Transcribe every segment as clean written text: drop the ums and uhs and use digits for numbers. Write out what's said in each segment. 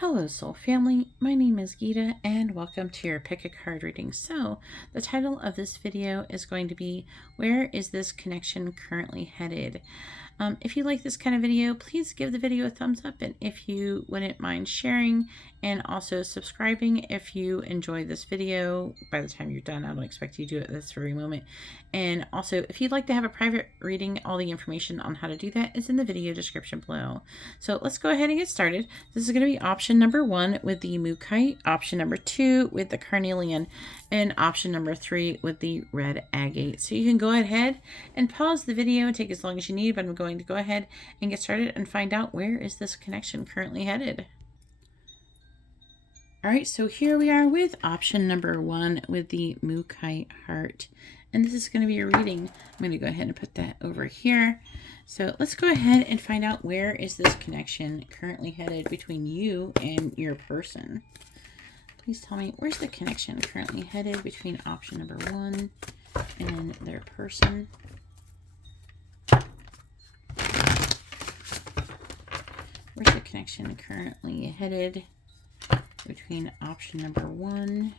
Hello, soul family. My name is Gita, and welcome to your pick a card reading. So, the title of this video is going to be "Where is this connection currently headed?" If you like this kind of video, please give the video a thumbs up, and if you wouldn't mind sharing and also subscribing if you enjoy this video. By the time you're done, I don't expect you to do it this very moment. And also, if you'd like to have a private reading, all the information on how to do that is in the video description below. So let's go ahead and get started. This is going to be option number 1 with the Mookaite, option number 2 with the Carnelian, and option number 3 with the red agate. So you can go ahead and pause the video and take as long as you need, but I'm going to go ahead and get started and find out where is this connection currently headed. All right, so here we are with option number 1 with the Mookaite heart. And this is going to be a reading. I'm going to go ahead and put that over here. So let's go ahead and find out where is this connection currently headed between you and your person. Please tell me, where's the connection currently headed between option number 1 and their person? Where's the connection currently headed between option number 1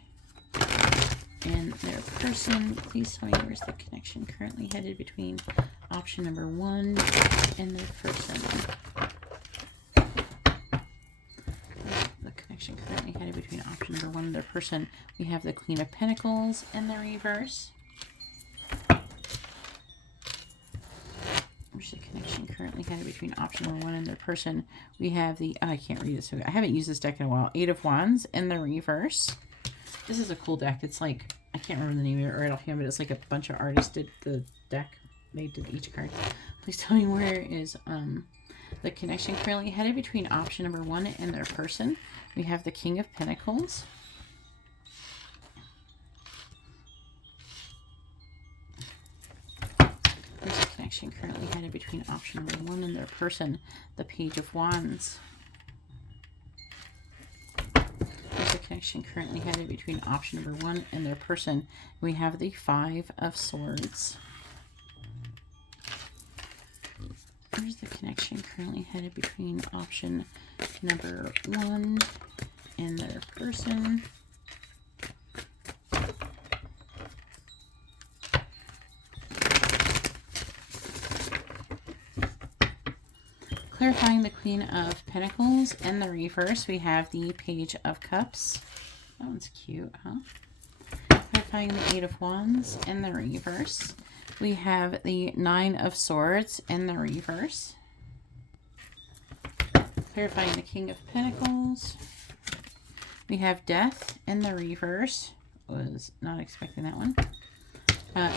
and their person? Please tell me, where's the connection currently headed between option number 1 and their person? The connection currently headed between option number 1 and their person. We have the Queen of Pentacles in the reverse. Where's the connection currently headed between option number 1 and their person? We have the, I can't read it, so I haven't used this deck in a while. 8 of Wands in the reverse. This is a cool deck. It's like, I can't remember the name of it right offhand, but it's like a bunch of artists did the deck. They did each card. Please tell me, where is the connection currently headed between option number 1 and their person? We have the King of Pentacles. Where's the connection currently headed between option number 1 and their person? The Page of Wands. Where's the connection currently headed between option number 1 and their person? We have the 5 of Swords. Where's the connection currently headed between option number 1 and their person? Clarifying the Queen of Pentacles in the reverse, we have the Page of Cups. That one's cute, huh? Clarifying the 8 of Wands in the reverse, we have the 9 of Swords in the reverse. Clarifying the King of Pentacles, we have Death in the reverse. Was not expecting that one.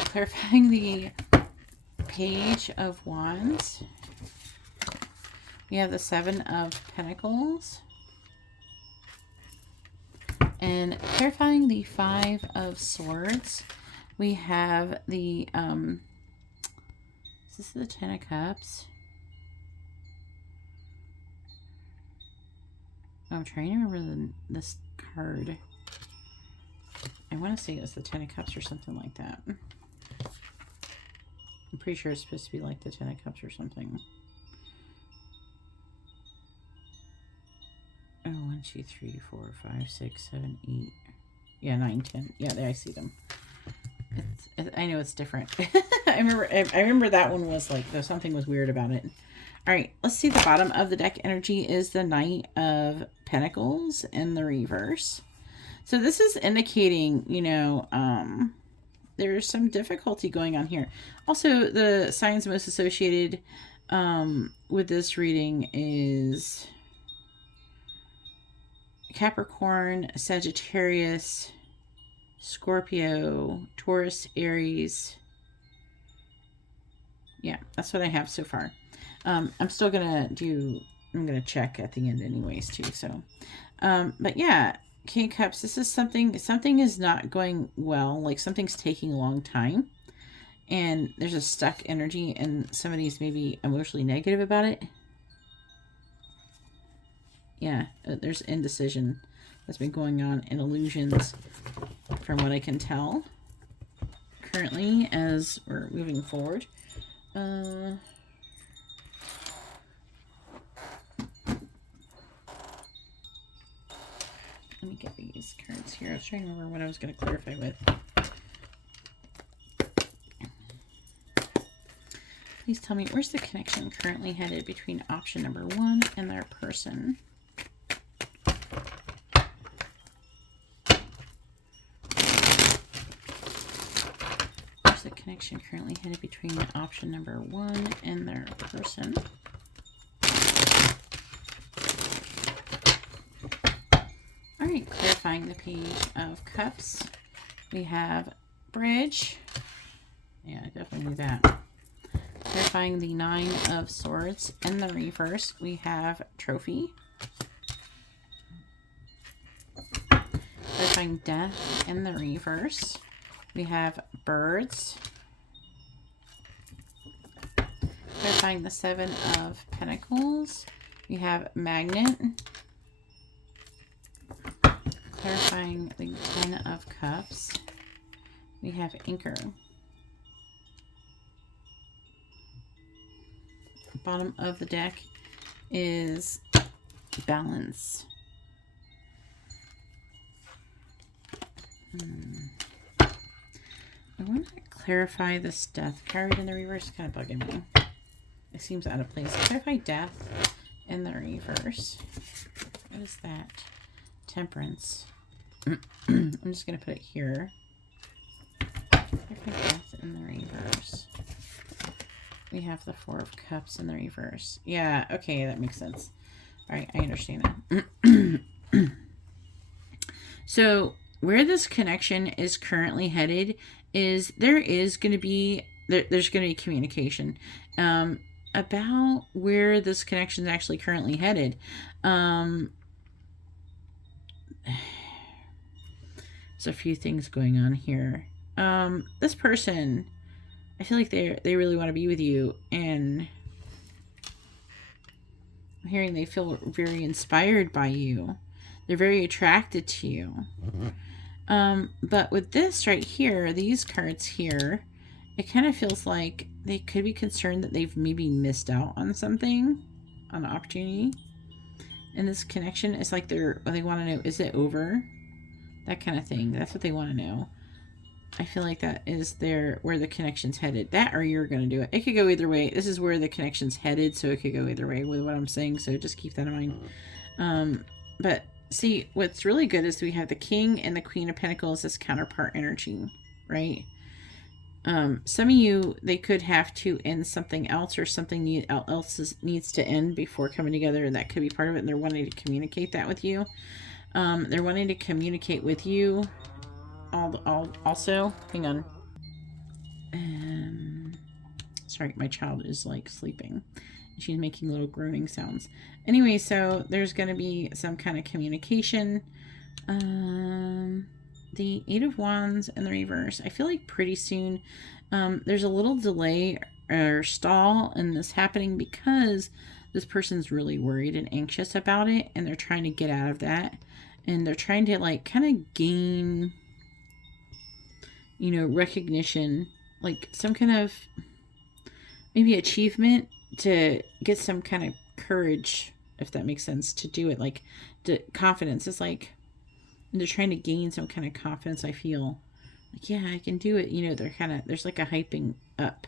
Clarifying the Page of Wands, we have the 7 of Pentacles. And clarifying the 5 of Swords, we have the, is this the 10 of Cups? I'm trying to remember this card. I want to say it was the 10 of Cups or something like that. I'm pretty sure it's supposed to be like the 10 of Cups or something. Oh, 1, 2, 3, 4, 5, 6, 7, 8. Yeah, 9, 10. Yeah, there, I see them. I know it's different. I remember that one was like, though something was weird about it. All right, let's see. The bottom of the deck energy is the Knight of Pentacles in the reverse. So this is indicating, you know, there's some difficulty going on here. Also, the signs most associated with this reading is Capricorn, Sagittarius, Scorpio, Taurus, Aries. Yeah, that's what I have so far. I'm still gonna I'm gonna check at the end anyways too. So, but yeah, King of Cups, this is something is not going well. Like something's taking a long time and there's a stuck energy and somebody's maybe emotionally negative about it. Yeah, there's indecision that's been going on and illusions from what I can tell currently as we're moving forward. Let me get these cards here. I was trying to remember what I was going to clarify with. Please tell me, where's the connection currently headed between option number 1 and their person? Where's the connection currently headed between option number 1 and their person? All right, clarifying the Page of Cups. We have Bridge. Yeah, I definitely knew that. Clarifying the Nine of Swords in the reverse, we have Trophy. Clarifying Death in the reverse, we have Birds. Clarifying the Seven of Pentacles, we have Magnet. Clarifying the Ten of Cups, we have Anchor. Bottom of the deck is Balance. I want to clarify this Death card in the reverse. It's kind of bugging me. It seems out of place. Clarify Death in the reverse. What is that? Temperance. I'm just going to put it here. Clarify Death in the reverse. We have the Four of Cups in the reverse. Yeah, okay, that makes sense. All right, I understand it. So where this connection is currently headed is there's going to be communication about where this connection is actually currently headed. There's a few things going on here. This person, I feel like they really want to be with you, and I'm hearing they feel very inspired by you. They're very attracted to you. But with this right here, these cards here, it kind of feels like they could be concerned that they've maybe missed out on something, on an opportunity. And this connection is like they want to know, is it over? That kind of thing. That's what they want to know. I feel like that is where the connection's headed. That, or you're going to do it. It could go either way. This is where the connection's headed, so it could go either way with what I'm saying. So just keep that in mind. But see, what's really good is we have the King and the Queen of Pentacles as counterpart energy, right? Some of you, they could have to end something else, or something else needs to end before coming together, and that could be part of it. And they're wanting to communicate that with you. They're wanting to communicate with you. Also, hang on. Sorry, my child is like sleeping. She's making little groaning sounds. Anyway, so there's going to be some kind of communication. The Eight of Wands in the reverse. I feel like pretty soon there's a little delay or stall in this happening because this person's really worried and anxious about it, and they're trying to get out of that. And they're trying to like kind of gain, recognition, like some kind of maybe achievement, to get some kind of courage, if that makes sense, to do it. Like confidence. It's like they're trying to gain some kind of confidence. I feel like, yeah, I can do it. There's like a hyping up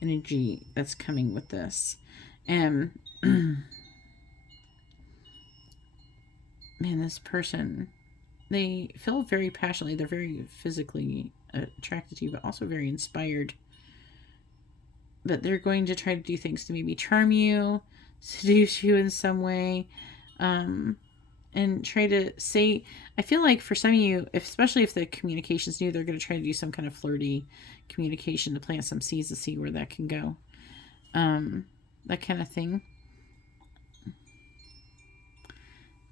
energy that's coming with this. And man, this person, they feel very passionately. They're very physically attracted to you, but also very inspired. But they're going to try to do things to maybe charm you, seduce you in some way, and try to say, I feel like for some of you, especially if the communication's new, they're going to try to do some kind of flirty communication to plant some seeds to see where that can go. That kind of thing.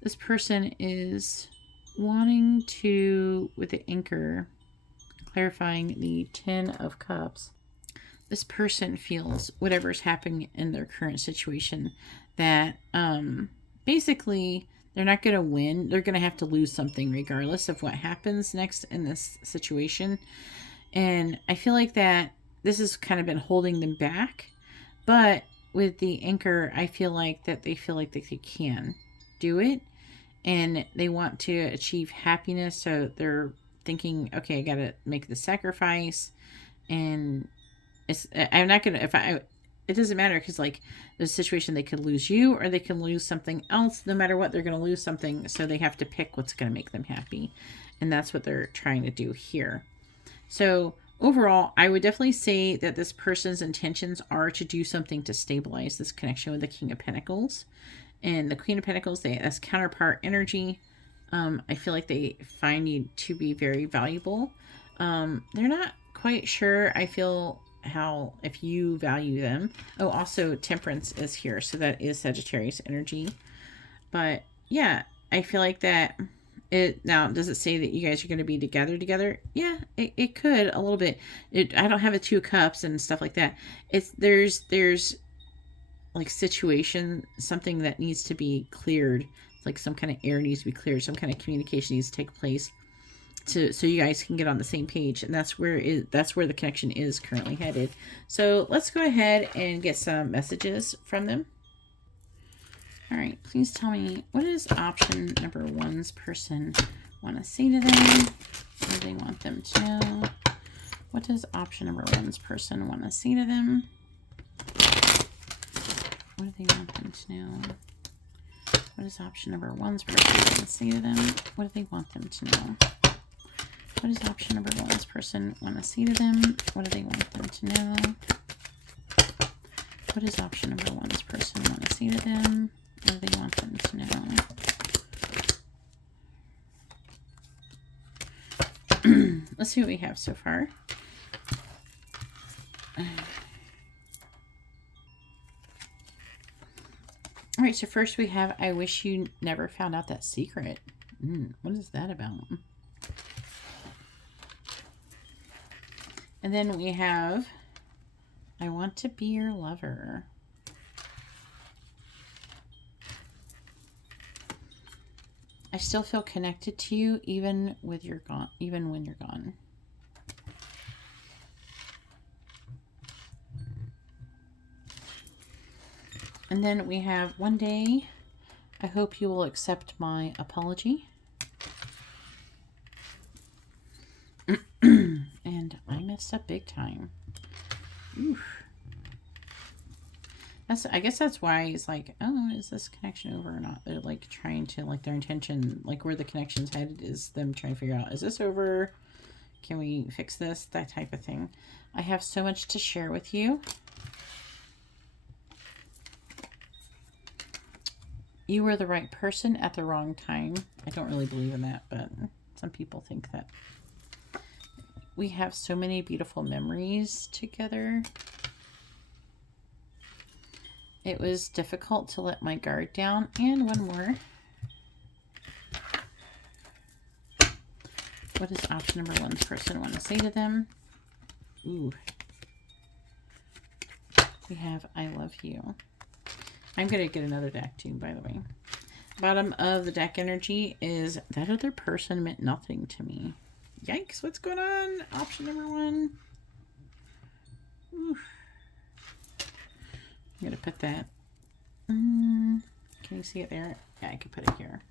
This person is wanting to, with the Anchor, clarifying the Ten of Cups, this person feels whatever's happening in their current situation, that basically they're not going to win. They're going to have to lose something regardless of what happens next in this situation. And I feel like that this has kind of been holding them back. But with the Anchor, I feel like that they feel like they can do it. and they want to achieve happiness. So they're thinking, okay, I got to make the sacrifice. And I'm not going to, it doesn't matter, because like the situation, they could lose you or they can lose something else. No matter what, they're going to lose something. So they have to pick what's going to make them happy. And that's what they're trying to do here. So overall, I would definitely say that this person's intentions are to do something to stabilize this connection with the King of Pentacles. And the Queen of Pentacles, that's counterpart energy. I feel like they find you to be very valuable. They're not quite sure, I feel, how, if you value them. Oh, also Temperance is here, so that is Sagittarius energy. But yeah, I feel like that it, now, does it say that you guys are going to be together? Yeah, it could a little bit. I don't have a 2 cups and stuff like that. It's there's like situation, something that needs to be cleared. Like some kind of air needs to be cleared, some kind of communication needs to take place so you guys can get on the same page, and that's where the connection is currently headed. So let's go ahead and get some messages from them. All right, please tell me, what does option number 1's person want to say to them? What do they want them to know? What does option number 1's person want to say to them? What do they want them to know? What does option number 1's person want to say to them? What do they want them to know? What does option number 1's person want to say to them? What do they want them to know? What does option number 1's person want to say to them? What do they want them to know? Let's see what we have so far. All right, so first we have, I wish you never found out that secret. What is that about? And then we have, I want to be your lover. I still feel connected to you even when you're gone. And then we have, one day, I hope you will accept my apology. And I messed up big time. Oof. I guess that's why he's like, oh, is this connection over or not? They're like trying to, like, their intention, like where the connection's headed is them trying to figure out, is this over? Can we fix this? That type of thing. I have so much to share with you. You were the right person at the wrong time. I don't really believe in that, but some people think that. We have so many beautiful memories together. It was difficult to let my guard down. And one more. What does option number 1's person want to say to them? Ooh. We have, I love you. I'm going to get another deck too, by the way. Bottom of the deck energy is, that other person meant nothing to me. Yikes, what's going on? Option number 1. Oof. I'm going to put that. Can you see it there? Yeah, I could put it here.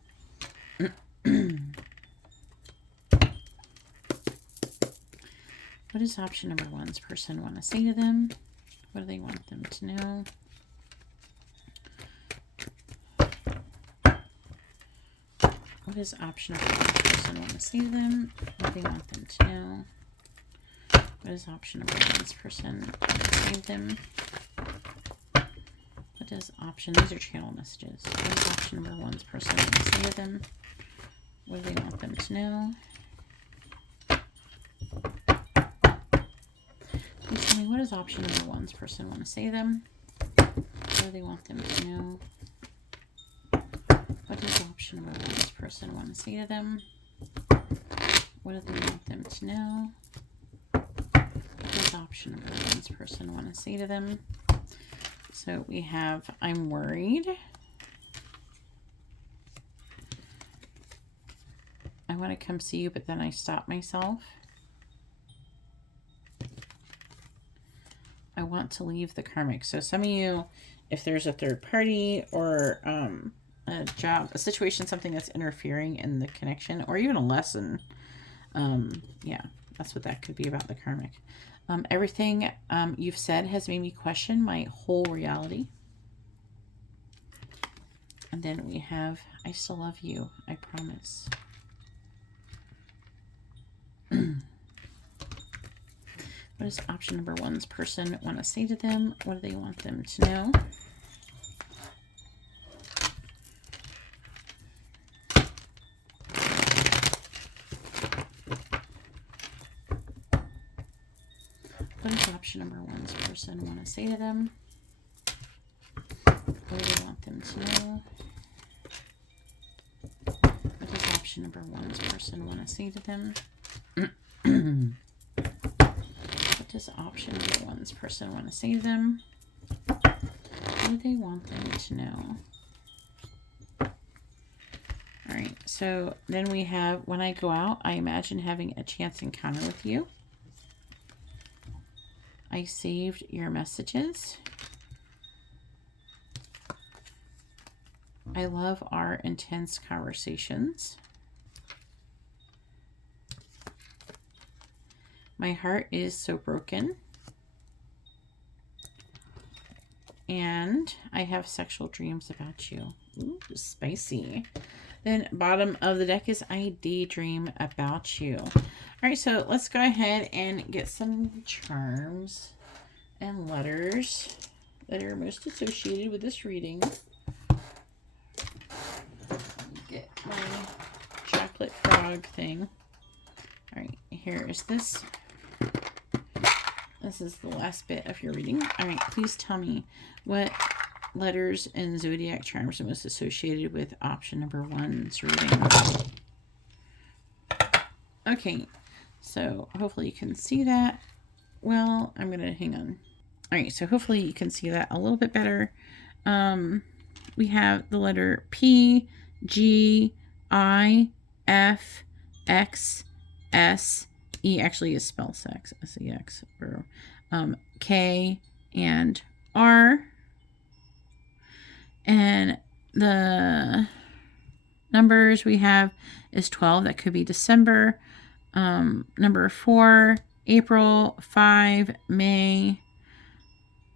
What does option number 1's person want to say to them? What do they want them to know? What does option number 1's person want to say to them? What do they want them to know? What does option number 1's person want to say to them? What does option, these are channel messages. What does option number 1's person want to say to them? What do they want them to know? Please tell me, what does option number 1's person want to say to them? What do they want them to know? What does option number 1's person want to say to them? What do they want them to know? What does option number 1's person want to say to them? So we have, I'm worried. I want to come see you, but then I stop myself. I want to leave the karmic. So some of you, if there's a third party or a job, a situation, something that's interfering in the connection, or even a lesson. Yeah, that's what that could be about the karmic. Everything you've said has made me question my whole reality. And then we have, I still love you, I promise. What does option number one's person want to say to them? What do they want them to know? What does option number one's person want to say to them? What do they want them to know? What does option number one's person want to say to them? What does option number one's person want to say to them? What do they want them to know? All right, so then we have, when I go out, I imagine having a chance encounter with you. I saved your messages. I love our intense conversations. My heart is so broken. And I have sexual dreams about you. Ooh, spicy. Then bottom of the deck is I daydream about you. All right, so let's go ahead and get some charms and letters that are most associated with this reading. Get my chocolate frog thing. All right, here is this. This is the last bit of your reading. All right, please tell me what letters and zodiac charms are most associated with option number one's reading. Okay, so hopefully you can see that. Well, I'm going to hang on. All right, so hopefully you can see that a little bit better. We have the letter P, G, I, F, X, S, E actually is spell sex, S-E-X, or K and R. And the numbers we have is 12. That could be December. Number 4, April, 5, May.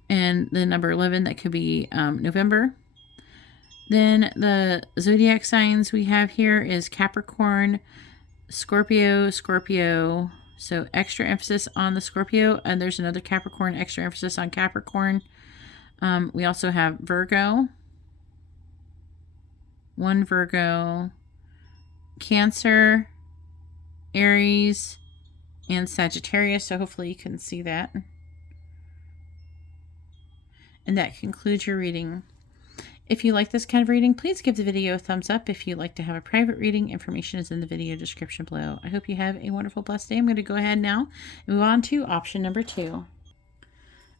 And the number 11, that could be November. Then the zodiac signs we have here is Capricorn, Scorpio, Scorpio. So extra emphasis on the Scorpio. And there's another Capricorn, extra emphasis on Capricorn. We also have Virgo. 1 Virgo, Cancer, Aries, and Sagittarius. So hopefully you can see that. And that concludes your reading. If you like this kind of reading, please give the video a thumbs up. If you'd like to have a private reading, information is in the video description below. I hope you have a wonderful, blessed day. I'm going to go ahead now and move on to option number 2.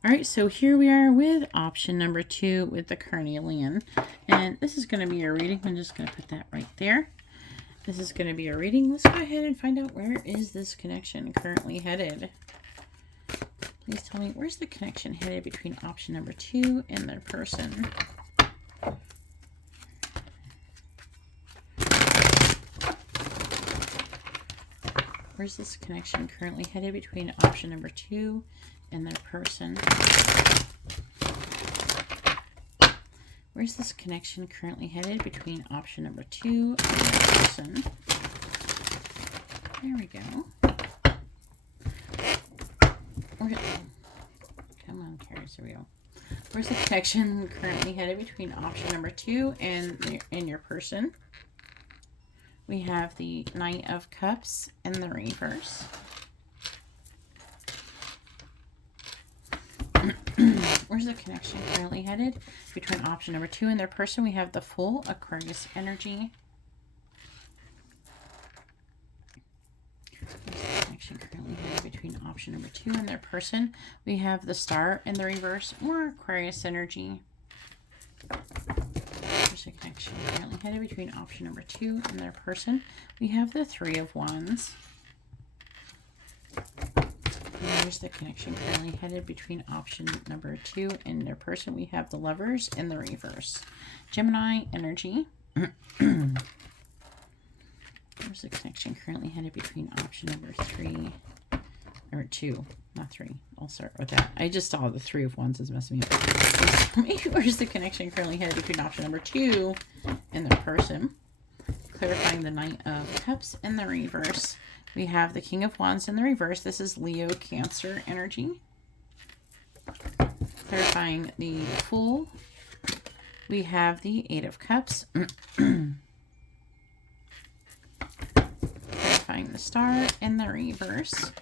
All right, so here we are with option number 2 with the carnelian. And this is going to be your reading. I'm just going to put that right there. This is going to be your reading. Let's go ahead and find out, where is this connection currently headed? Please tell me, where's the connection headed between option number 2 and their person? Where's this connection currently headed between option number 2 and their person? Where's this connection currently headed between option number 2 and their person? There we go. Come on, carrots. Here we go. Where's the connection currently headed between option number 2 and your person? We have the Knight of Cups in the reverse. Where's the connection currently headed between option number 2 and their person? We have the Full Aquarius energy. Where's the connection currently headed between option number 2 and their person? We have the Star in the reverse, more Aquarius energy. There's a connection currently headed between option number 2 and their person. We have the Three of Wands. There's the connection currently headed between option number 2 and their person. We have the Lovers in the reverse. Gemini energy. Where's the connection currently headed between option number 3 or 2, not 3. I'll start with that. I just saw the 3 of Wands is messing me up. Maybe where's the connection currently headed between option number 2 and the person? Clarifying the Knight of Cups in the reverse. We have the King of Wands in the reverse. This is Leo Cancer energy. Clarifying the Fool. We have the 8 of Cups. Clarifying the Star in the reverse.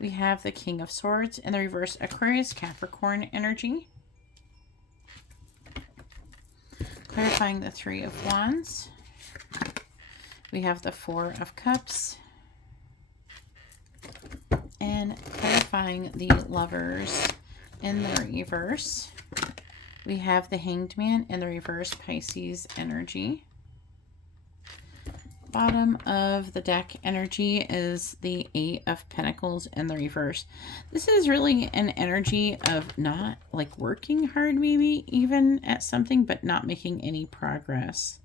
We have the King of Swords in the reverse, Aquarius, Capricorn energy. Clarifying the 3 of Wands. We have the 4 of Cups. And clarifying the Lovers in the reverse. We have the Hanged Man in the reverse, Pisces energy. Bottom of the deck energy is the 8 of Pentacles in the reverse. This is really an energy of not like working hard, maybe even at something, but not making any progress.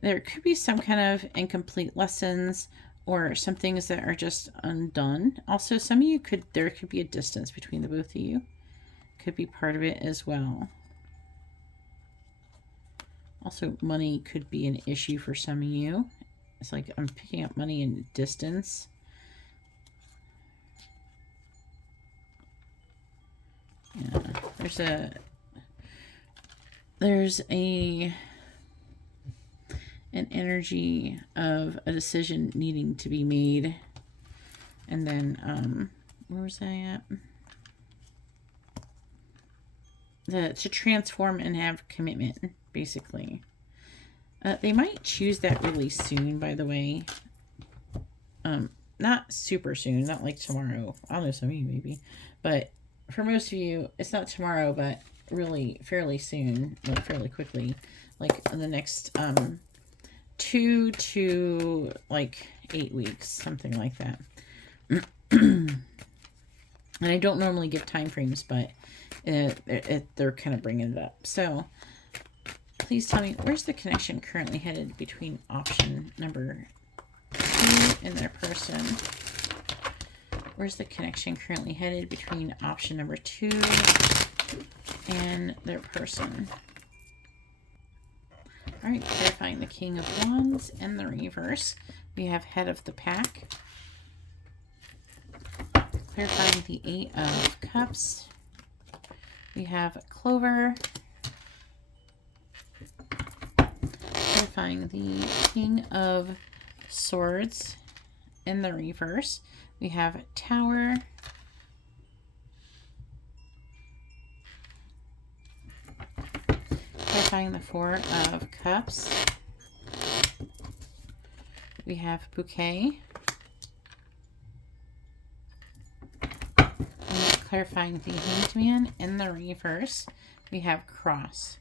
There could be some kind of incomplete lessons or some things that are just undone. Also, some of you there could be a distance between the both of you. Could be part of it as well. Also, money could be an issue for some of you. It's like I'm picking up money in distance. Yeah, there's an energy of a decision needing to be made. And then, where was I at? To transform and have commitment, basically. They might choose that really soon, by the way. Not super soon, not like tomorrow. I don't know, some of you maybe. But for most of you, it's not tomorrow, but really fairly soon, like fairly quickly. Like in the next 2 to like 8 weeks, something like that. And I don't normally give time frames, but they're kind of bringing it up. So please tell me, where's the connection currently headed between option number 2 and their person? Where's the connection currently headed between option number 2 and their person? All right, clarifying the King of Wands in the reverse. We have Head of the Pack. Clarifying the 8 of Cups. We have Clover. Clarifying the King of Swords in the reverse. We have Tower. Clarifying the 4 of Cups. We have Bouquet. And clarifying the Hanged Man in the reverse. We have Cross.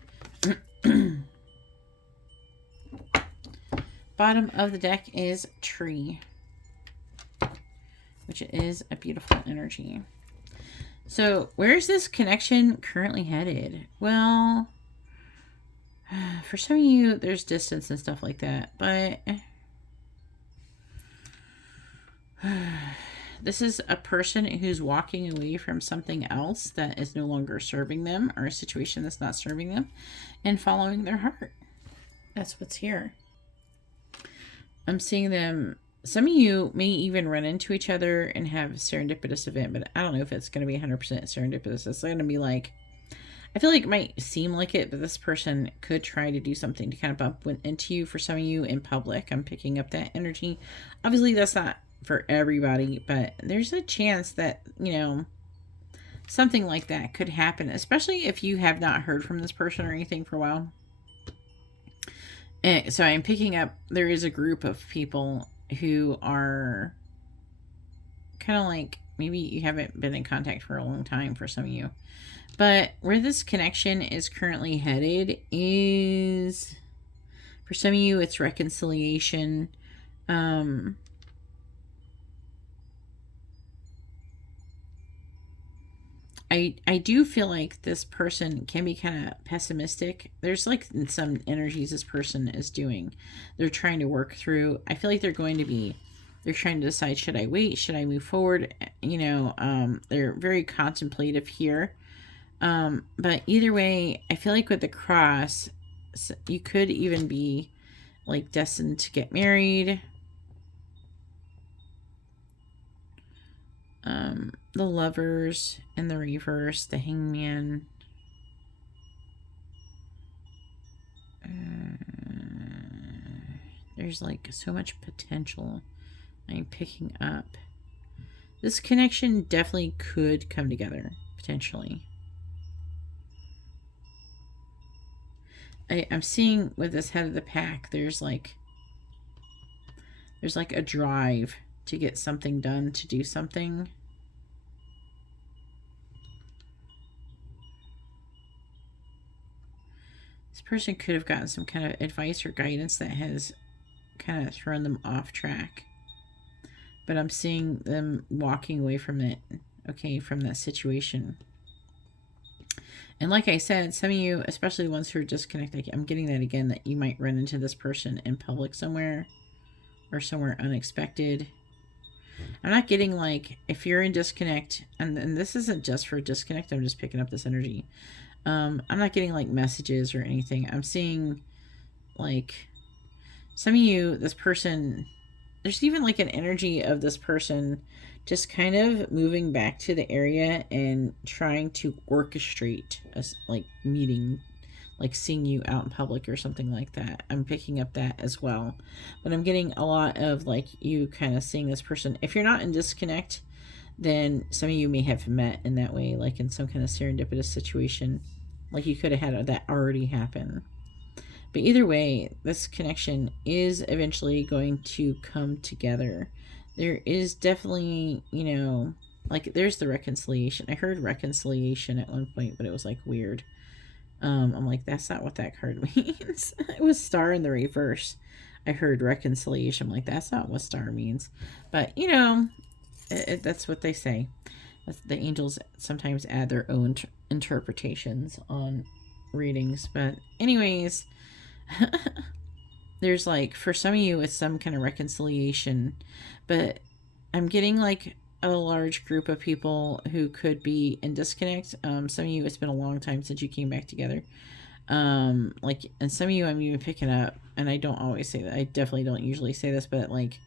Bottom of the deck is Tree, which is a beautiful energy. So where's this connection currently headed? Well, for some of you, there's distance and stuff like that, but this is a person who's walking away from something else that is no longer serving them, or a situation that's not serving them, and following their heart. That's what's here. I'm seeing them, some of you may even run into each other and have a serendipitous event, but I don't know if it's going to be 100% serendipitous. It's going to be like, I feel like it might seem like it, but this person could try to do something to kind of bump into you. For some of you in public, I'm picking up that energy. Obviously, that's not for everybody, but there's a chance that, you know, something like that could happen, especially if you have not heard from this person or anything for a while. And so I'm picking up, there is a group of people who are kind of like, maybe you haven't been in contact for a long time for some of you. But where this connection is currently headed is, for some of you, it's reconciliation. I do feel like this person can be kind of pessimistic. There's like some energies this person is doing. They're trying to work through. I feel like they're trying to decide, should I wait? Should I move forward? They're very contemplative here. But either way, I feel like with the cross, you could even be like destined to get married. The Lovers in the reverse, the Hangman. There's like so much potential I'm picking up. This connection definitely could come together, potentially. I'm seeing with this head of the pack, there's like a drive to get something done, to do something. This person could have gotten some kind of advice or guidance that has kind of thrown them off track. But I'm seeing them walking away from it, okay, from that situation. And like I said, some of you, especially the ones who are disconnected, I'm getting that again, that you might run into this person in public somewhere or somewhere unexpected. I'm not getting like, if you're in disconnect, and this isn't just for disconnect, I'm just picking up this energy. I'm not getting like messages or anything. I'm seeing like some of you, this person, there's even like an energy of this person just kind of moving back to the area and trying to orchestrate a like meeting, like seeing you out in public or something like that. I'm picking up that as well. But I'm getting a lot of like you kind of seeing this person. If you're not in disconnect, then some of you may have met in that way, like in some kind of serendipitous situation. Like you could have had that already happen. But either way, this connection is eventually going to come together. There is definitely, like there's the reconciliation. I heard reconciliation at one point, but it was like weird. I'm like, that's not what that card means. It was star in the reverse. I heard reconciliation. I'm like, that's not what star means. But, that's what they say. The angels sometimes add their own interpretations on readings. But anyways, there's like, for some of you, it's some kind of reconciliation. But I'm getting like a large group of people who could be in disconnect. Some of you, it's been a long time since you came back together. And some of you I'm even picking up, and I don't always say that. I definitely don't usually say this, but like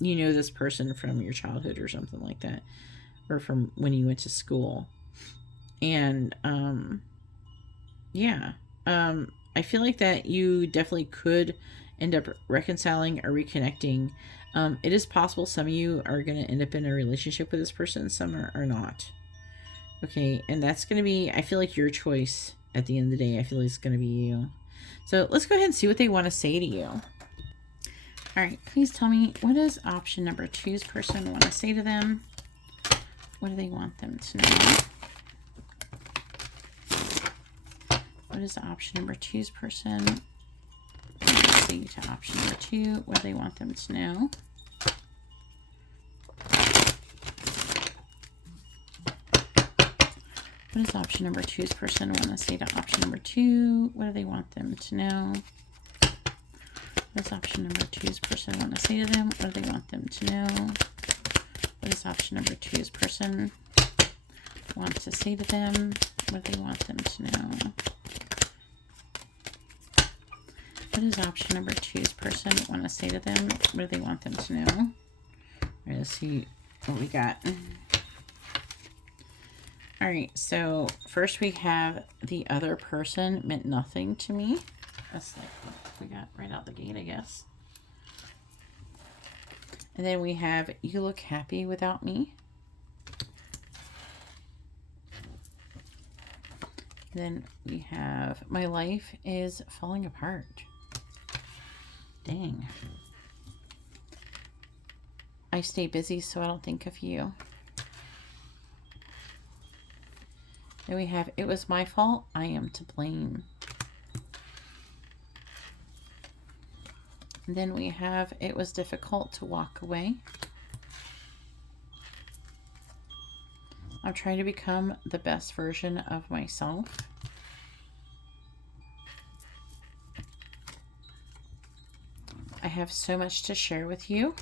this person from your childhood or something like that, or from when you went to school. And I feel like that you definitely could end up reconciling or reconnecting. It is possible some of you are going to end up in a relationship with this person, some are not. Okay, and that's going to be, I feel like, your choice at the end of the day. I feel like it's going to be you. So let's go ahead and see what they want to say to you. All right, please tell me, what does option number 2's person want to say to them? What do they want them to know? What is option number 2's person? Let's see to option number 2. What do they want them to know? What does option number 2's person want to say to option number 2? What do they want them to know? What does option number 2's person want to say to them? What do they want them to know? What does option number 2's person want to say to them? What do they want them to know? What does option number 2's person want to say to them? What do they want them to know? All right, let's see what we got. All right, so first we have the other person meant nothing to me. That's like what we got right out the gate, I guess. And then we have, you look happy without me. Then we have, my life is falling apart. Dang. I stay busy so I don't think of you. Then we have, it was my fault, I am to blame. And then we have, it was difficult to walk away. I'm trying to become the best version of myself. I have so much to share with you.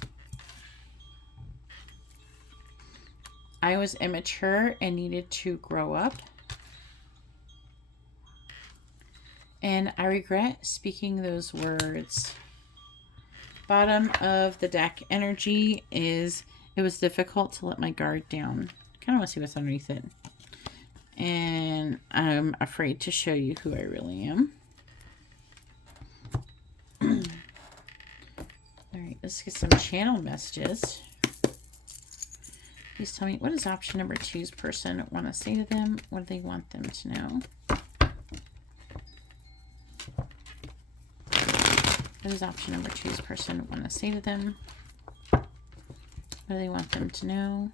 I was immature and needed to grow up. And I regret speaking those words. Bottom of the deck energy is, it was difficult to let my guard down. Kind of want to see what's underneath it. And I'm afraid to show you who I really am. All right, let's get some channel messages. Please tell me, what does option number 2's person want to say to them? What do they want them to know? What does option number 2's person want to say to them? What do they want them to know?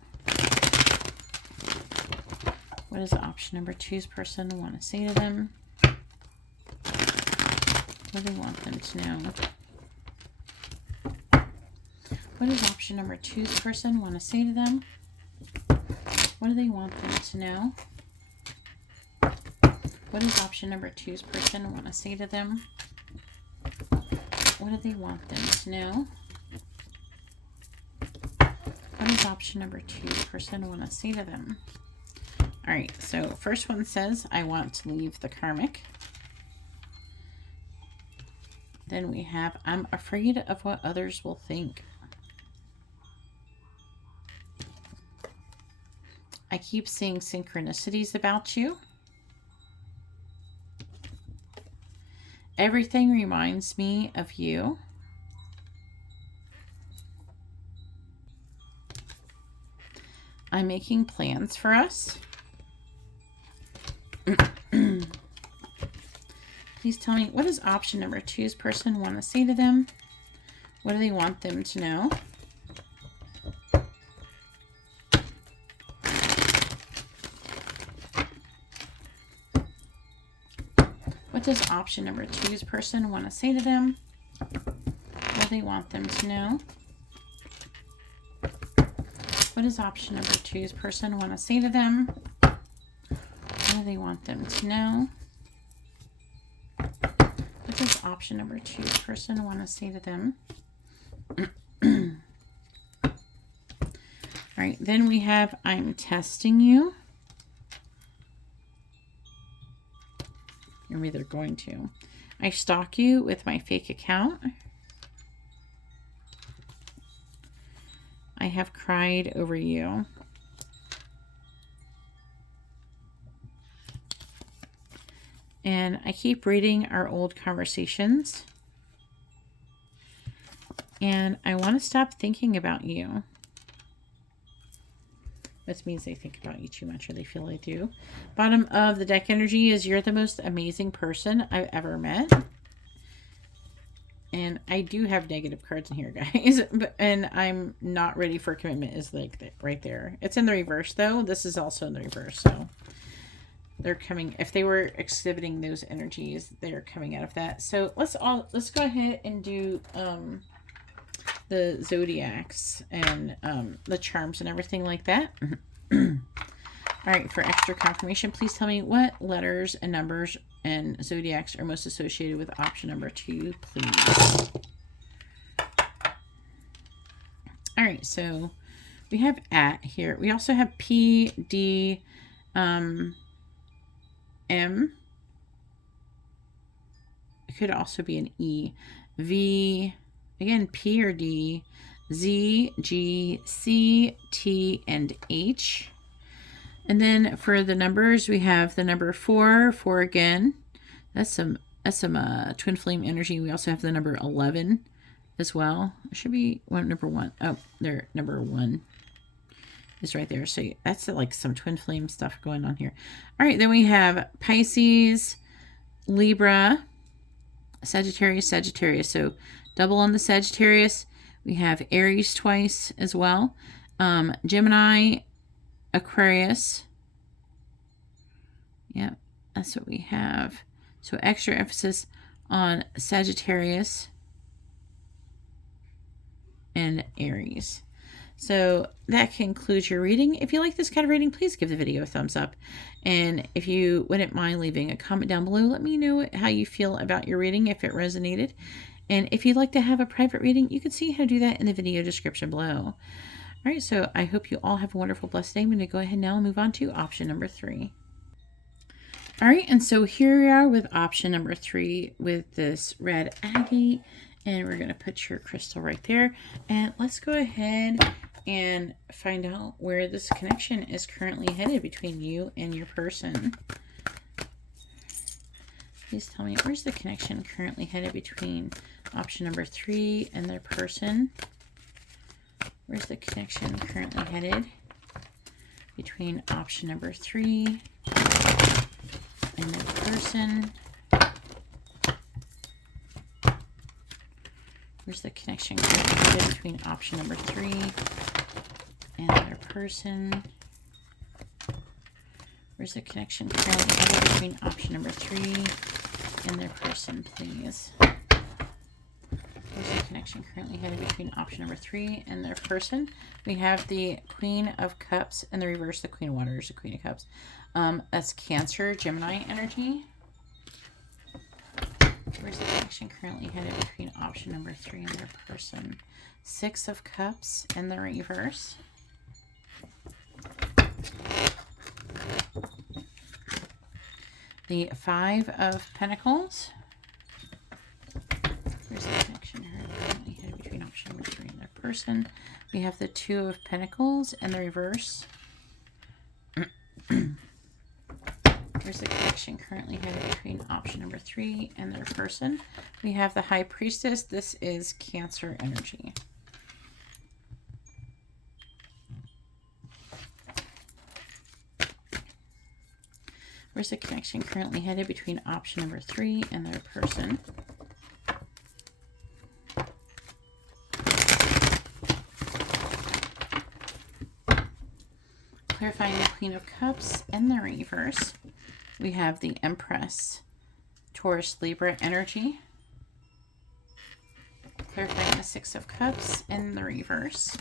What does option number 2's person want to say to them? What do they want them to know? What does option number 2's person want to say to them? What do they want them to know? What does option number 2's person want to say to them? What do they want them to know? What does option number 2's person want to say to them? All right, so first one says, I want to leave the karmic. Then we have, I'm afraid of what others will think. I keep seeing synchronicities about you. Everything reminds me of you. I'm making plans for us. Please tell me, what does option number 2's person want to say to them? What do they want them to know? What does option number 2's person want to say to them? What do they want them to know? What does option number 2's person want to say to them? What do they want them to know? What does option number 2's person want to say to them? All right, then we have, I'm testing you. Maybe they're going to. I stalk you with my fake account. I have cried over you. And I keep reading our old conversations. And I want to stop thinking about you. This means they think about you too much, or they feel they do. Bottom of the deck energy is, you're the most amazing person I've ever met. And I do have negative cards in here, guys. And I'm not ready for commitment is like right there. It's in the reverse, though. This is also in the reverse, so they're coming. If they were exhibiting those energies, they're coming out of that. So let's go ahead and do the zodiacs and the charms and everything like that. All right, for extra confirmation, please tell me what letters and numbers and zodiacs are most associated with option number 2, please. All right, so we have at here. We also have P, D, M. It could also be an E. V, again, P or D, Z, G, C, T, and H. And then for the numbers, we have the number 4 again. That's some twin flame energy. We also have the number 11 as well. It should be number 1. Oh, there, number 1 is right there. So that's like some twin flame stuff going on here. All right, then we have Pisces, Libra, Sagittarius. So double on the Sagittarius. We have Aries twice as well. Gemini, Aquarius. Yep, that's what we have. So extra emphasis on Sagittarius and Aries. So that concludes your reading. If you like this kind of reading, please give the video a thumbs up. And if you wouldn't mind leaving a comment down below, let me know how you feel about your reading, if it resonated. And if you'd like to have a private reading, you can see how to do that in the video description below. All right, so I hope you all have a wonderful, blessed day. I'm going to go ahead now and move on to option number 3. All right, and so here we are with option number 3 with this red agate. And we're going to put your crystal right there. And let's go ahead and find out where this connection is currently headed between you and your person. Please tell me, where's the connection currently headed between option number 3 and their person? Where's the connection currently headed between option number 3 and their person? Where's the connection currently headed between option number 3 and their person? Where's the connection currently headed between option number 3 and their person, please? Where's the connection currently headed between option number 3 and their person? We have the Queen of Cups and the reverse, the Queen of Waters, the Queen of Cups. That's Cancer, Gemini energy. Where's the connection currently headed between option number 3 and their person? 6 of Cups and the reverse. The 5 of Pentacles. Where's the connection currently headed between option number 3 and their person? We have the 2 of Pentacles and the reverse. Where's the connection currently headed between option number 3 and their person? We have the High Priestess. This is Cancer energy. Where's the connection currently headed between option number 3 and their person? Clarifying the Queen of Cups and the reverse. We have the Empress, Taurus, Libra energy. Clarifying the 6 of Cups and the reverse.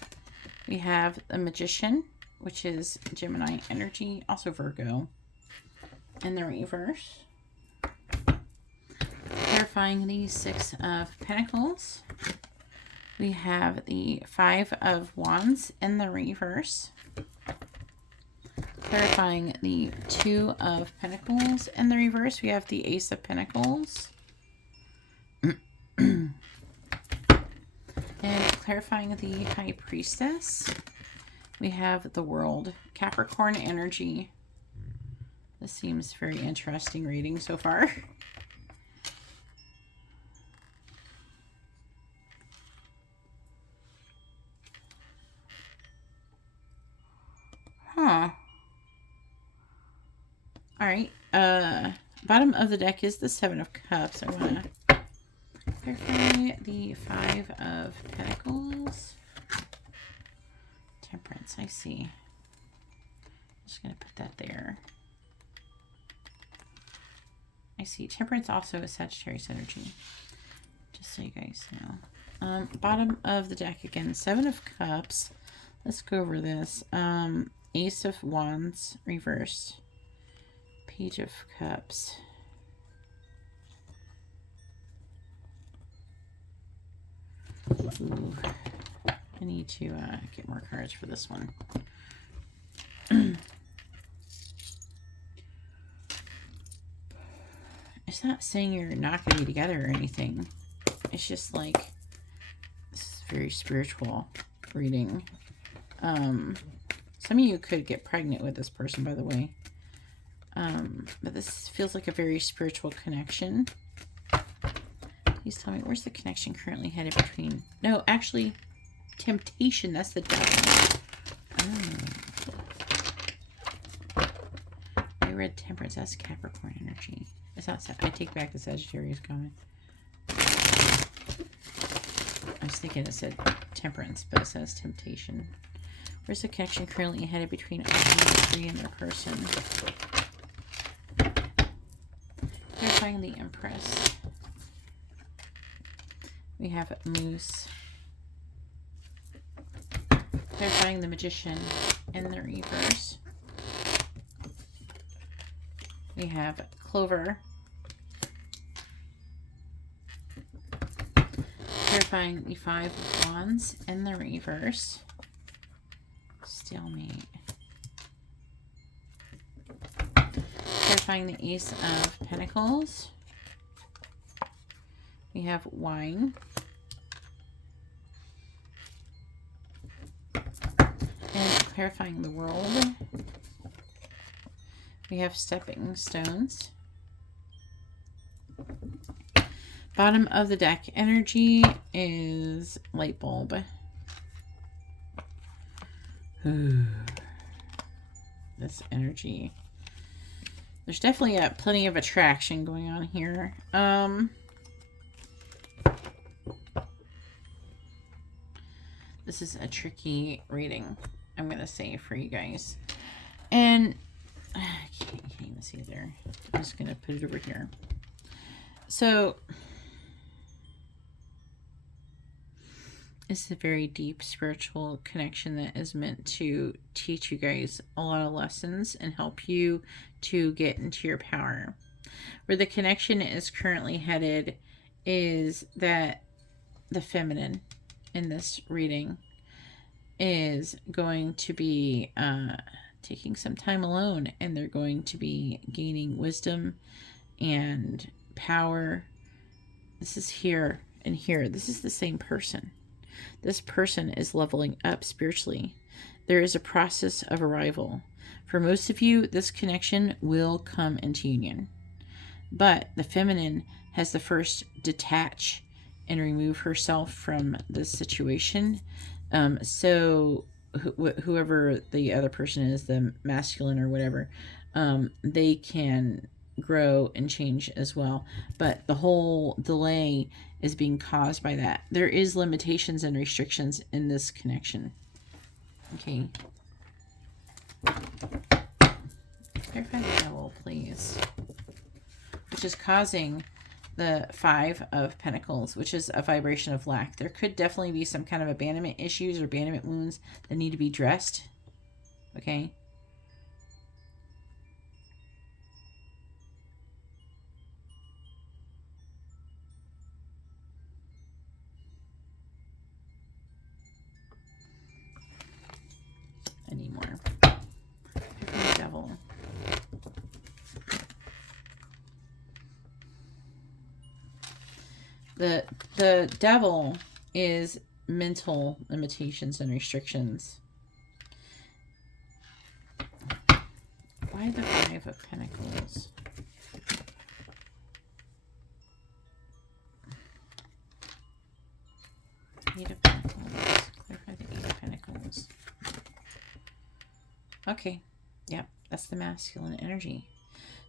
We have the Magician, which is Gemini energy, also Virgo, and the reverse. Clarifying the 6 of Pentacles. We have the 5 of Wands in the reverse. Clarifying the 2 of Pentacles in the reverse, we have the Ace of Pentacles. And clarifying the High Priestess, we have the World, Capricorn energy. This seems very interesting reading so far. Huh. All right. Bottom of the deck is the 7 of Cups. I want to clarify the 5 of Pentacles. Temperance, I see. I'm just going to put that there. I see. Temperance also is Sagittarius energy. Just so you guys know. Bottom of the deck again, 7 of Cups. Let's go over this. Ace of Wands reversed. Page of Cups. Ooh, I need to get more cards for this one. It's not saying you're not going to be together or anything. It's just like, this is very spiritual reading. Some of you could get pregnant with this person, by the way. But this feels like a very spiritual connection. Please tell me, where's the connection currently headed between? No, actually, temptation. That's the devil. Oh. I read temperance. That's Capricorn energy. It's not. I take back the Sagittarius comment. I was thinking it said temperance, but it says temptation. Where's the connection currently headed between option number 3 and their person? Clarifying the Empress. We have Moose. clarifying the Magician in the reverse. We have Clover. Clarifying the Five of Wands in the reverse. Stalemate. Clarifying the Ace of Pentacles. We have Wine. And clarifying the World. We have Stepping Stones. Bottom of the deck energy is Light Bulb. This energy. There's definitely plenty of attraction going on here. This is a tricky reading, I'm going to say, for you guys. And I can't even see it there. I'm just going to put it over here. So it's a very deep spiritual connection that is meant to teach you guys a lot of lessons and help you to get into your power. Where the connection is currently headed is that the feminine in this reading is going to be taking some time alone, and they're going to be gaining wisdom and power. This is here and here. This is the same person. This person is leveling up spiritually. There is a process of arrival. For most of you, this connection will come into union. But the feminine has to first detach and remove herself from this situation. So whoever the other person is, the masculine or whatever, they can grow and change as well. But the whole delay is being caused by that. There is limitations and restrictions in this connection. Okay. Clarify the Devil, please. Which is causing the Five of Pentacles, which is a vibration of lack. There could definitely be some kind of abandonment issues or abandonment wounds that need to be addressed. Okay. I need more. The Devil. The Devil is mental limitations and restrictions. Why the Five of Pentacles? Eight of Pentacles. Clarify the Eight of Pentacles. Okay. Yep. That's the masculine energy.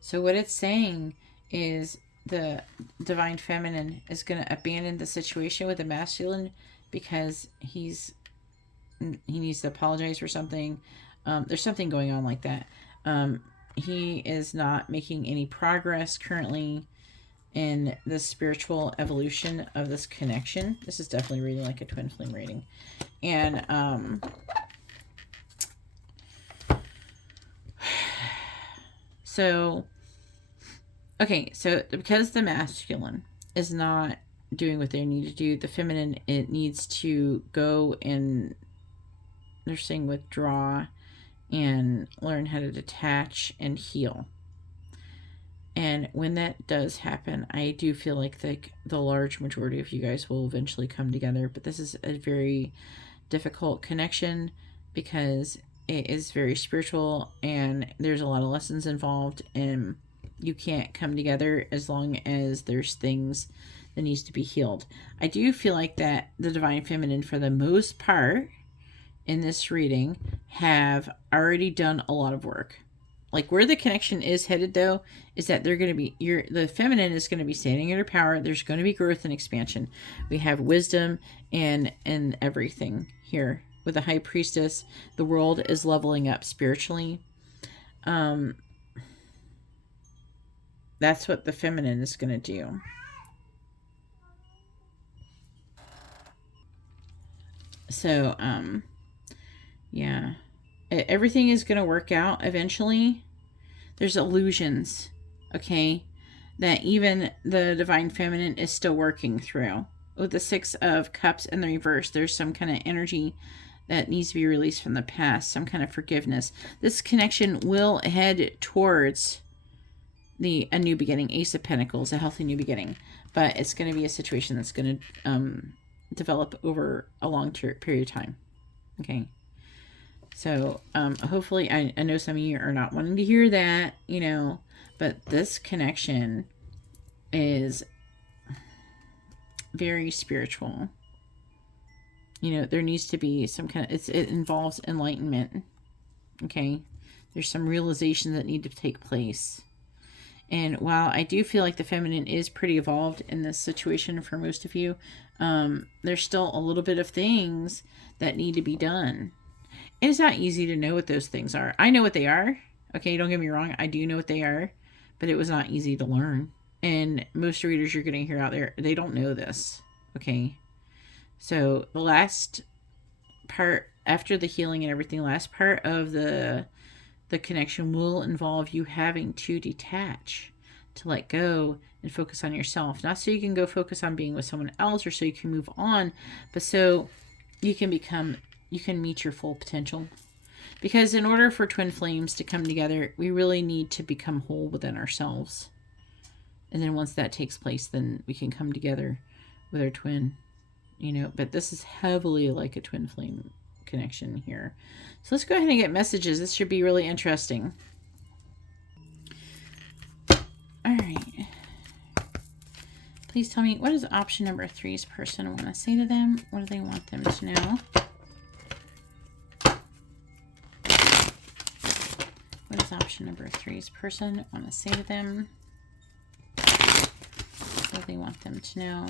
So what it's saying is the divine feminine is going to abandon the situation with the masculine because he needs to apologize for something. There's something going on like that. He is not making any progress currently in the spiritual evolution of this connection. This is definitely reading like a twin flame reading. And so okay, so because the masculine is not doing what they need to do, the feminine, it needs to go and, they're saying, withdraw and learn how to detach and heal. And when that does happen, I do feel like the large majority of you guys will eventually come together. But this is a very difficult connection because it is very spiritual and there's a lot of lessons involved, and you can't come together as long as there's things that needs to be healed. I do feel like that the divine feminine, for the most part in this reading, have already done a lot of work. Like where the connection is headed though, is that they're going to be, the feminine is going to be standing in her power. There's going to be growth and expansion. We have wisdom and everything here with the High Priestess. The world is leveling up spiritually. That's what the feminine is going to do. So, Yeah. Everything is going to work out eventually. There's illusions, okay, that even the Divine Feminine is still working through. With the Six of Cups in the reverse, there's some kind of energy that needs to be released from the past, some kind of forgiveness. This connection will head towards a new beginning, Ace of Pentacles, a healthy new beginning. But it's going to be a situation that's going to develop over a long period of time. Okay. So hopefully, I know some of you are not wanting to hear that, you know, but this connection is very spiritual. You know, there needs to be some kind of, it involves enlightenment. Okay. There's some realizations that need to take place. And while I do feel like the feminine is pretty evolved in this situation for most of you, there's still a little bit of things that need to be done. It's not easy to know what those things are. I know what they are. Okay, don't get me wrong. I do know what they are. But it was not easy to learn. And most readers you're going to hear out there, they don't know this. Okay. So the last part, after the healing and everything, last part of the connection will involve you having to detach, to let go and focus on yourself. Not so you can go focus on being with someone else or so you can move on, but so you can meet your full potential. Because in order for twin flames to come together, we really need to become whole within ourselves. And then once that takes place, then we can come together with our twin, you know. But this is heavily like a twin flame connection here. So let's go ahead and get messages. This should be really interesting. All right. Please tell me, what does option number 3's person want to say to them? What do they want them to know? What does option number 3's person want to say to them? What do they want them to know?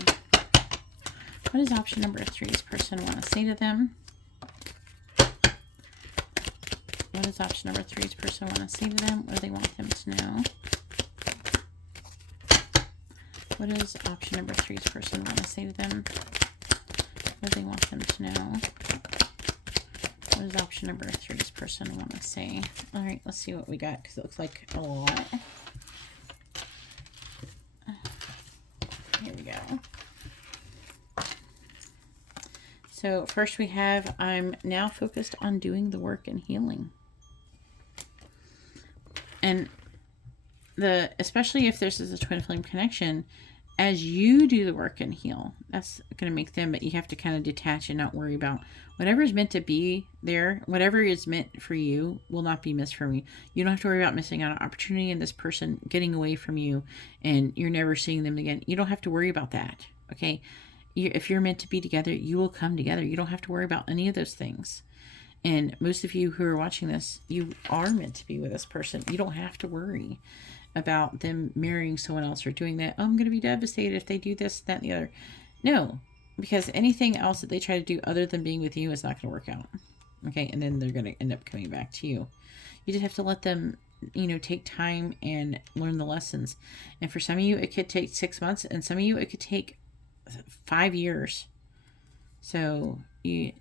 What does option number 3's person want to say to them? What does option number 3's person want to say to them? What do they want them to know? What does option number 3's person want to say to them? What do they want them to know? What does option number 3's person want to say? All right, let's see what we got, because it looks like a lot. Here we go. So first we have, I'm now focused on doing the work and healing. And especially if this is a twin flame connection, as you do the work and heal, that's going to make them, but you have to kind of detach and not worry about whatever is meant to be there. Whatever is meant for you will not be missed from you. You don't have to worry about missing out on opportunity and this person getting away from you and you're never seeing them again. You don't have to worry about that. Okay. If you're meant to be together, you will come together. You don't have to worry about any of those things. And most of you who are watching this, you are meant to be with this person. You don't have to worry about them marrying someone else or doing that. Oh, I'm going to be devastated if they do this, that, and the other. No, because anything else that they try to do other than being with you is not going to work out. Okay, and then they're going to end up coming back to you. You just have to let them, you know, take time and learn the lessons. And for some of you, it could take 6 months, and some of you, it could take 5 years. So you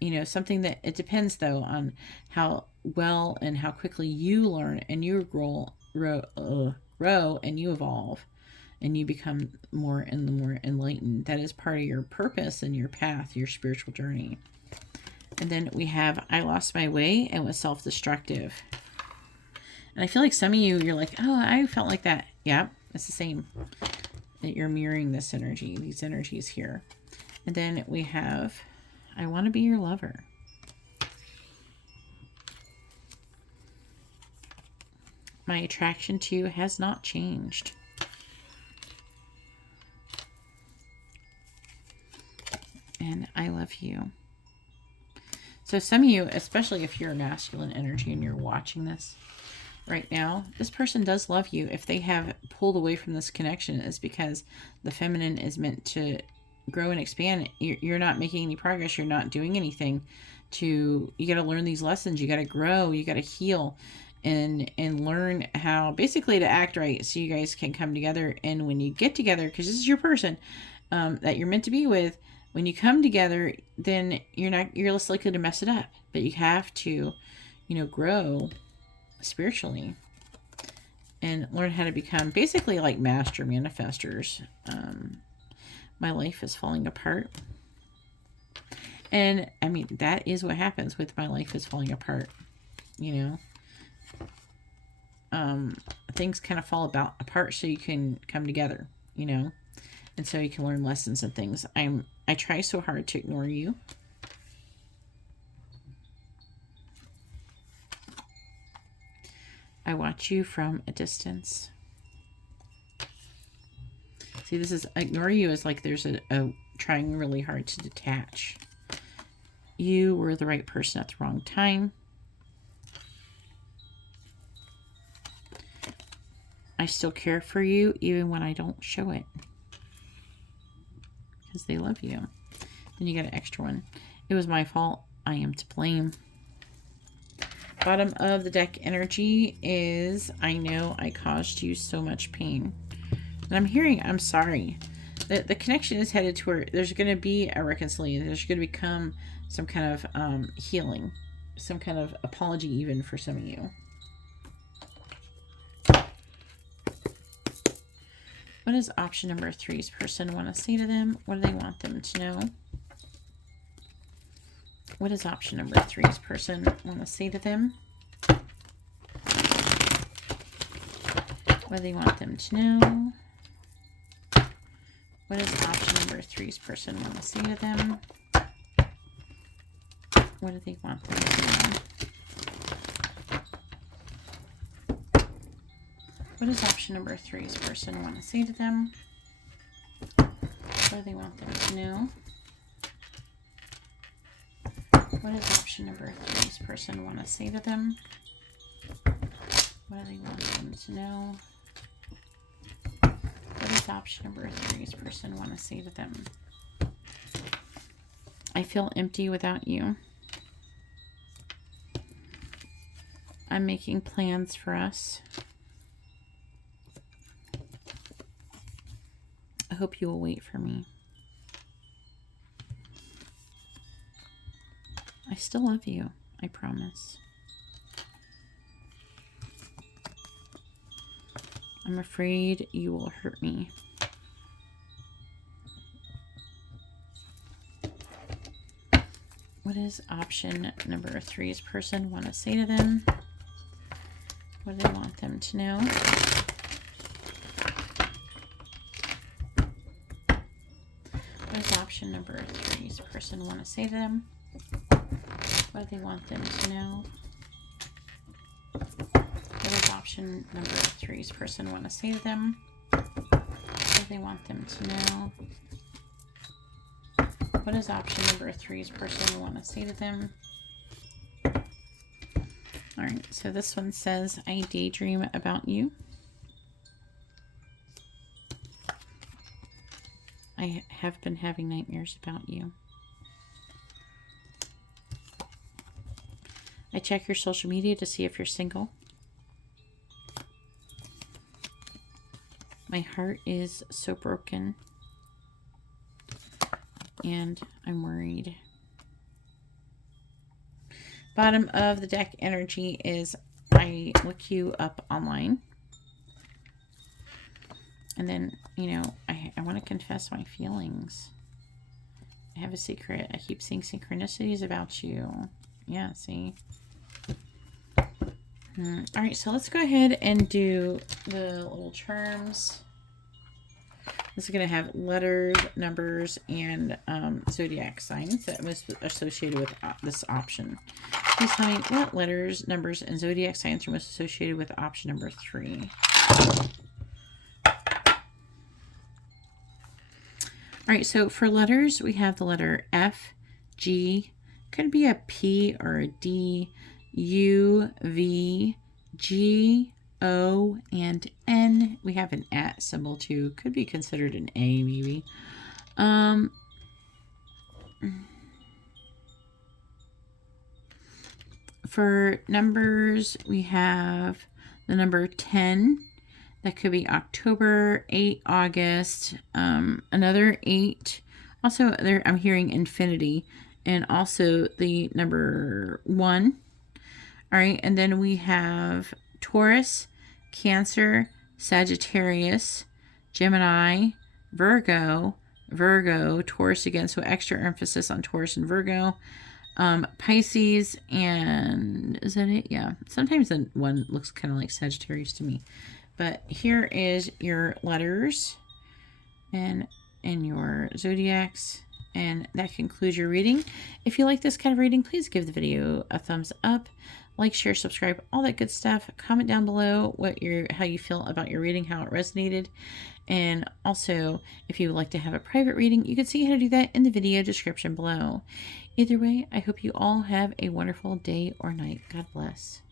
know, something that, it depends though on how well and how quickly you learn and you grow and you evolve and you become more and more enlightened. That is part of your purpose and your path, your spiritual journey. And then we have, I lost my way and was self-destructive. And I feel like some of you, you're like, oh, I felt like that. Yeah, it's the same. That you're mirroring this energy, these energies here. And then we have, I want to be your lover. My attraction to you has not changed. And I love you. So some of you, especially if you're a masculine energy and you're watching this right now, this person does love you. If they have pulled away from this connection, it's because the feminine is meant to grow and expand. You're not making any progress. You're not doing anything you got to learn these lessons. You got to grow. You got to heal and learn how basically to act right so you guys can come together. And when you get together, because this is your person that you're meant to be with, when you come together, then you're less likely to mess it up. But you have to, grow spiritually and learn how to become basically like master manifestors. My life is falling apart. And I mean, that is what happens with my life is falling apart. Things kind of fall apart so you can come together, and so you can learn lessons and things. I try so hard to ignore you. I watch you from a distance. See, this is ignore you is like there's a trying really hard to detach. You were the right person at the wrong time. I still care for you even when I don't show it. Because they love you. Then you got an extra one. It was my fault. I am to blame. Bottom of the deck energy is, I know I caused you so much pain. And I'm hearing, I'm sorry. The connection is headed to where there's going to be a reconciliation. There's going to become some kind of healing. Some kind of apology even for some of you. What does option number 3's person want to say to them? What do they want them to know? What does option number 3's person want to say to them? What do they want them to know? What does option number 3's person want to say to them? What do they want them to know? What does option number 3's person want to say to them? What do they want them to know? What does option number 3's person want to say to them? What do they want them to know? What does option number 3's person want to say to them? I feel empty without you. I'm making plans for us. I hope you will wait for me. I still love you, I promise. I'm afraid you will hurt me. What does option number 3's person want to say to them? What do they want them to know? What does option number 3's person want to say to them? What do they want them to know? What does option number 3's person want to say to them? What do they want them to know? What does option number 3's person want to say to them? Alright, so this one says, I daydream about you. I have been having nightmares about you. I check your social media to see if you're single. My heart is so broken. And I'm worried. Bottom of the deck energy is I look you up online. And then, I want to confess my feelings. I have a secret. I keep seeing synchronicities about you. Yeah, see? All right, so let's go ahead and do the little charms. This is going to have letters, numbers, and zodiac signs that was associated with this option. Please tell me what letters, numbers, and zodiac signs are most associated with option number 3. All right, so for letters, we have the letter F, G, could be a P or a D, U, V, G, O, and N. We have an @ symbol too. Could be considered an A maybe. For numbers, we have the number 10. That could be October, 8 August, another 8 Also, there I'm hearing infinity and also the number 1. All right, and then we have Taurus, Cancer, Sagittarius, Gemini, Virgo, Taurus again, so extra emphasis on Taurus and Virgo, Pisces, and is that it? Yeah. Sometimes the one looks kind of like Sagittarius to me. But here is your letters and your zodiacs. And that concludes your reading. If you like this kind of reading, please give the video a thumbs up. Like, share, subscribe, all that good stuff. Comment down below how you feel about your reading, how it resonated. And also, if you would like to have a private reading, you can see how to do that in the video description below. Either way, I hope you all have a wonderful day or night. God bless.